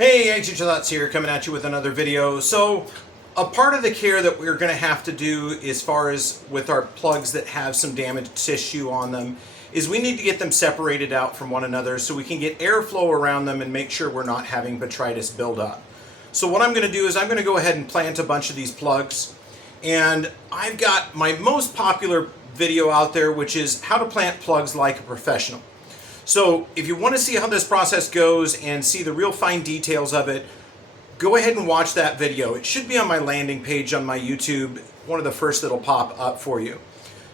Hey, Teacher Thoughts here, coming at you with another video. So, a part of the care that we're going to have to do as far as with our plugs that have some damaged tissue on them is we need to get them separated out from one another so we can get airflow around them and make sure we're not having botrytis build up. So what I'm going to do is I'm going to go ahead and plant a bunch of these plugs, and I've got my most popular video out there, which is how to plant plugs like a professional. So if you want to see how this process goes and see the real fine details of it, go ahead and watch that video. It should be on my landing page on my YouTube, one of the first that'll pop up for you.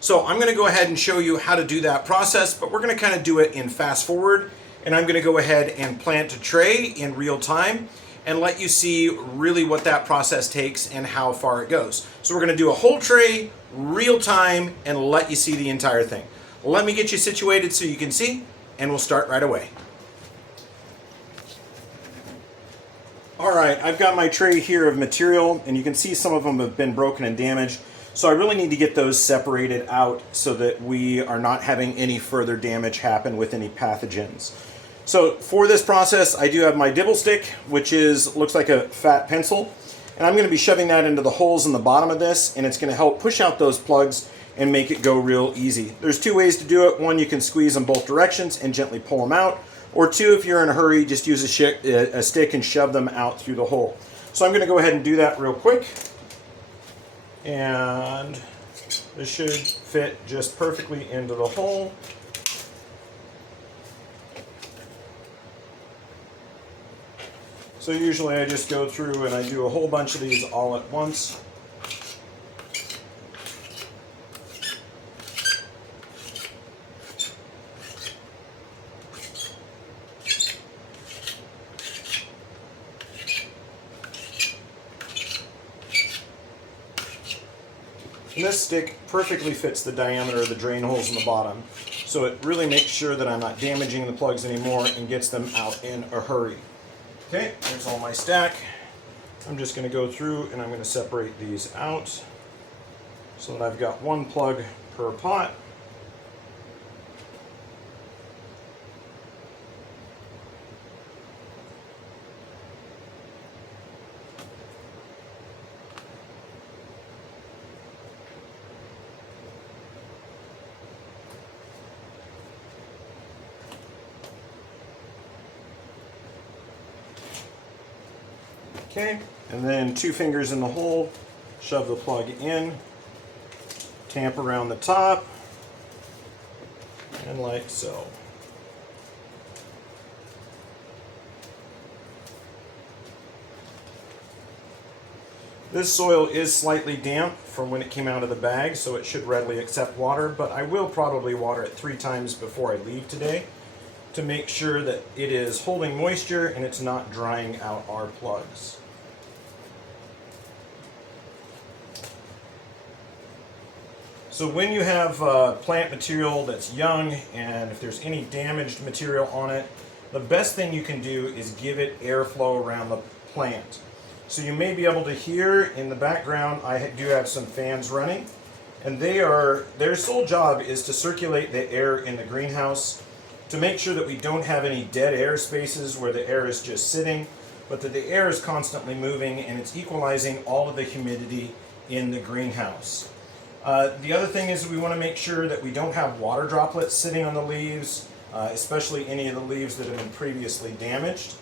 So I'm going to go ahead and show you how to do that process, but we're going to kind of do it in fast forward, and I'm going to go ahead and plant a tray in real time and let you see really what that process takes and how far it goes. So we're going to do a whole tray, real time, and let you see the entire thing. Let me get you situated so you can see, and we'll start right away. Alright, I've got my tray here of material, and you can see some of them have been broken and damaged, so I really need to get those separated out so that we are not having any further damage happen with any pathogens. So for this process, I do have my dibble stick, which looks like a fat pencil, and I'm going to be shoving that into the holes in the bottom of this, and it's going to help push out those plugs and make it go real easy. There's two ways to do it. One, you can squeeze them both directions and gently pull them out. Or two, if you're in a hurry, just use a stick and shove them out through the hole. So I'm going to go ahead and do that real quick. And this should fit just perfectly into the hole. So usually I just go through and I do a whole bunch of these all at once. And this stick perfectly fits the diameter of the drain holes in the bottom, so it really makes sure that I'm not damaging the plugs anymore and gets them out in a hurry. Okay, there's all my stack. I'm just going to go through and I'm going to separate these out so that I've got one plug per pot. Okay, and then two fingers in the hole, shove the plug in, tamp around the top, and like so. This soil is slightly damp from when it came out of the bag, so it should readily accept water, but I will probably water it 3 times before I leave today to make sure that it is holding moisture and it's not drying out our plugs. So when you have plant material that's young and if there's any damaged material on it, the best thing you can do is give it airflow around the plant. So you may be able to hear in the background I do have some fans running, and their sole job is to circulate the air in the greenhouse to make sure that we don't have any dead air spaces where the air is just sitting, but that the air is constantly moving and it's equalizing all of the humidity in the greenhouse. The other thing is we want to make sure that we don't have water droplets sitting on the leaves, especially any of the leaves that have been previously damaged.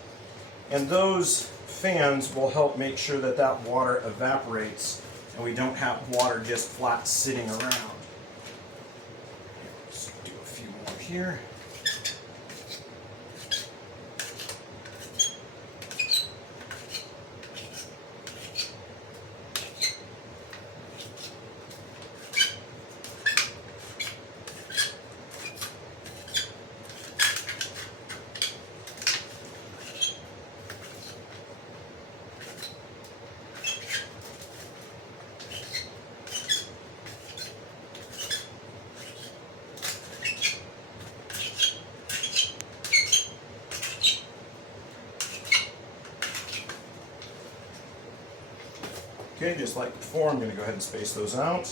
And those fans will help make sure that that water evaporates and we don't have water just flat sitting around. Let's do a few more here. Okay, just like before, I'm going to go ahead and space those out.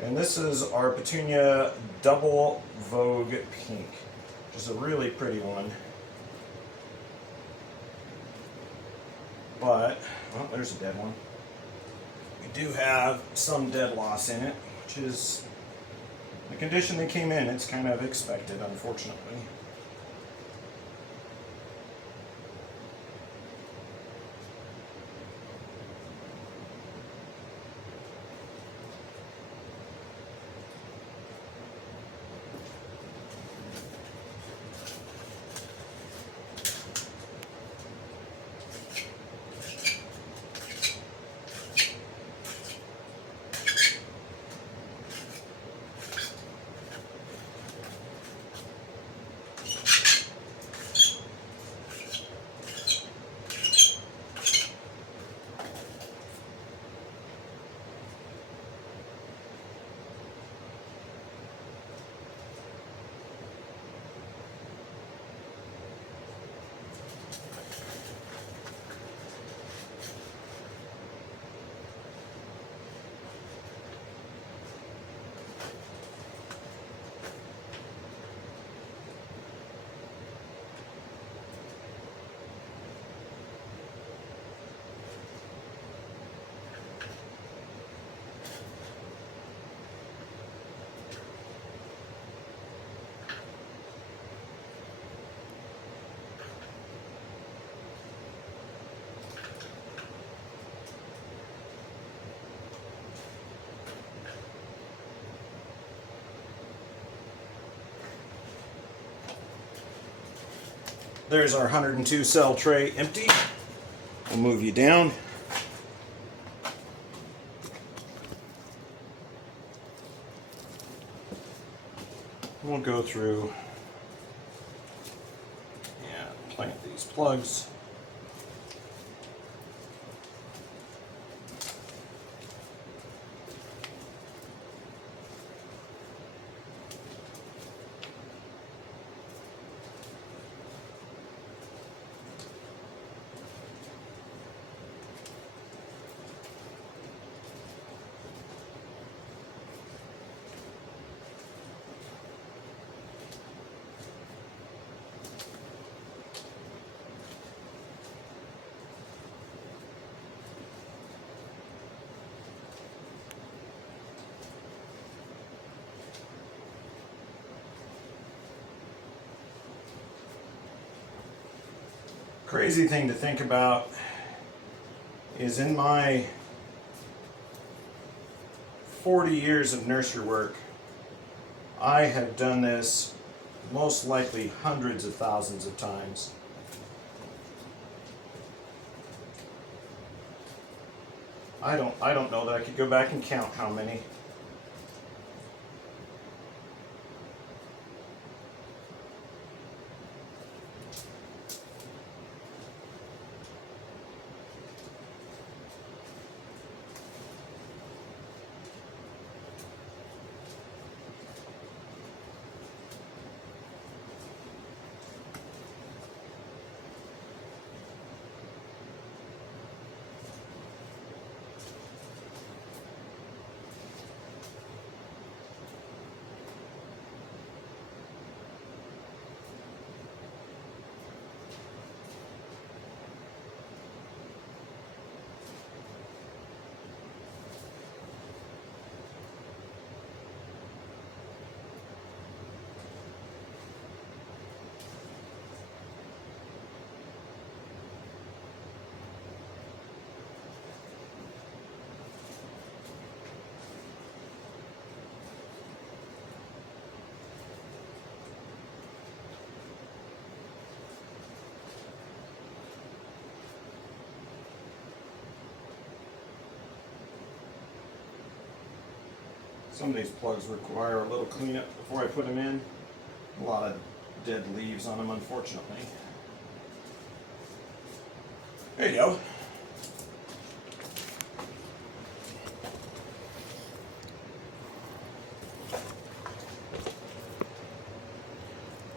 And this is our Petunia Double Vogue Pink, which is a really pretty one. but, well, there's a dead one. We do have some dead loss in it, which is the condition they came in. It's kind of expected, unfortunately. There's our 102 cell tray empty. We'll move you down. We'll go through and plant these plugs. Crazy thing to think about is in my 40 years of nursery work, I have done this most likely hundreds of thousands of times. I don't know that I could go back and count how many. Some of these plugs require a little cleanup before I put them in. A lot of dead leaves on them, unfortunately. There you go.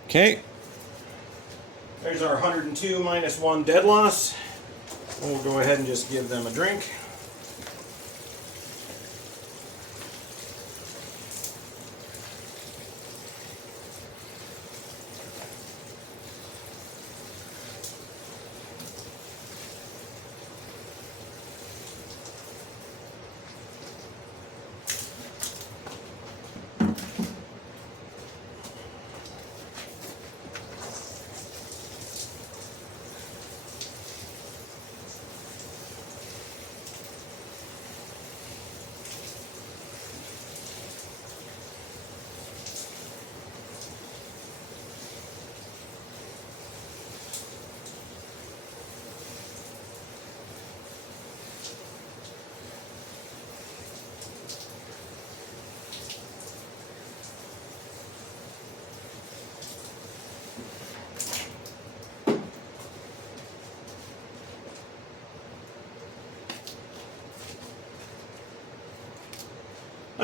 Okay. There's our 102 minus 1 dead loss. We'll go ahead and just give them a drink.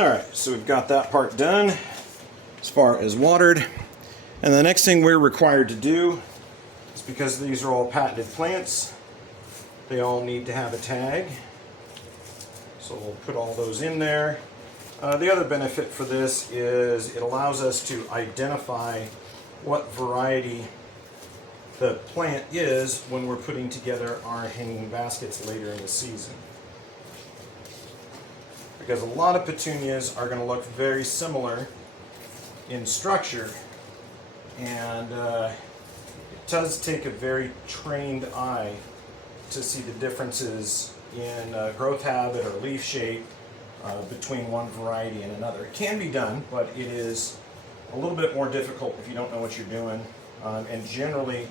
Alright, so we've got that part done as far as watered. And the next thing we're required to do is, because these are all patented plants, they all need to have a tag. So we'll put all those in there. The other benefit for this is it allows us to identify what variety the plant is when we're putting together our hanging baskets later in the season. Because a lot of petunias are going to look very similar in structure, and it does take a very trained eye to see the differences in growth habit or leaf shape between one variety and another. It can be done, but it is a little bit more difficult if you don't know what you're doing. And generally,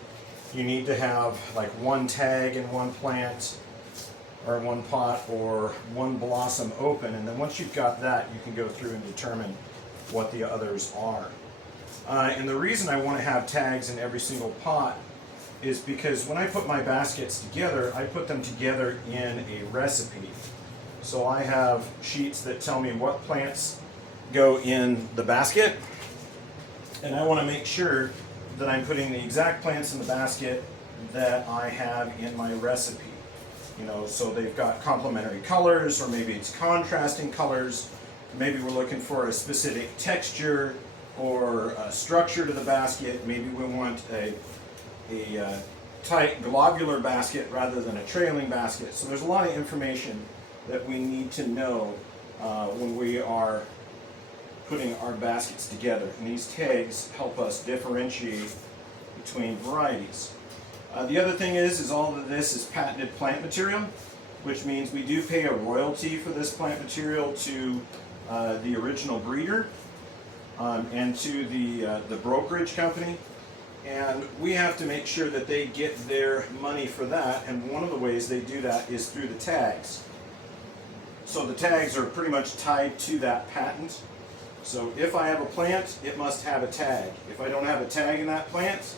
you need to have like one tag in one plant or one pot or one blossom open, and then once you've got that, you can go through and determine what the others are. And the reason I want to have tags in every single pot is because when I put my baskets together, I put them together in a recipe. So I have sheets that tell me what plants go in the basket, and I want to make sure that I'm putting the exact plants in the basket that I have in my recipe. You know, so they've got complementary colors, or maybe it's contrasting colors. Maybe we're looking for a specific texture or a structure to the basket. Maybe we want a tight globular basket rather than a trailing basket. So there's a lot of information that we need to know when we are putting our baskets together. And these tags help us differentiate between varieties. The other thing is all of this is patented plant material, which means we do pay a royalty for this plant material to the original breeder and to the brokerage company. And we have to make sure that they get their money for that, and one of the ways they do that is through the tags. So the tags are pretty much tied to that patent. So if I have a plant, it must have a tag. If I don't have a tag in that plant,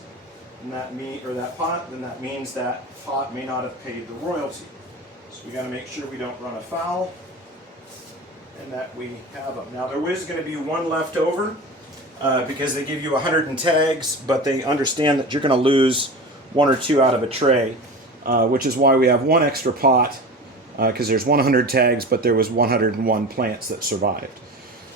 and that pot, then that means that pot may not have paid the royalty. So we got to make sure we don't run afoul, and that we have them. Now there is going to be one left over because they give you 100 tags, but they understand that you're going to lose one or two out of a tray, which is why we have one extra pot, because there's 100 tags, but there was 101 plants that survived.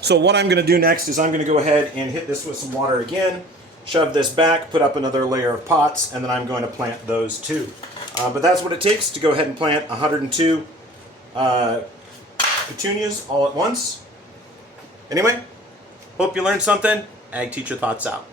So what I'm going to do next is I'm going to go ahead and hit this with some water again, shove this back, put up another layer of pots, and then I'm going to plant those too. But that's what it takes to go ahead and plant 102 petunias all at once. Anyway, hope you learned something. Ag Teacher Thoughts out.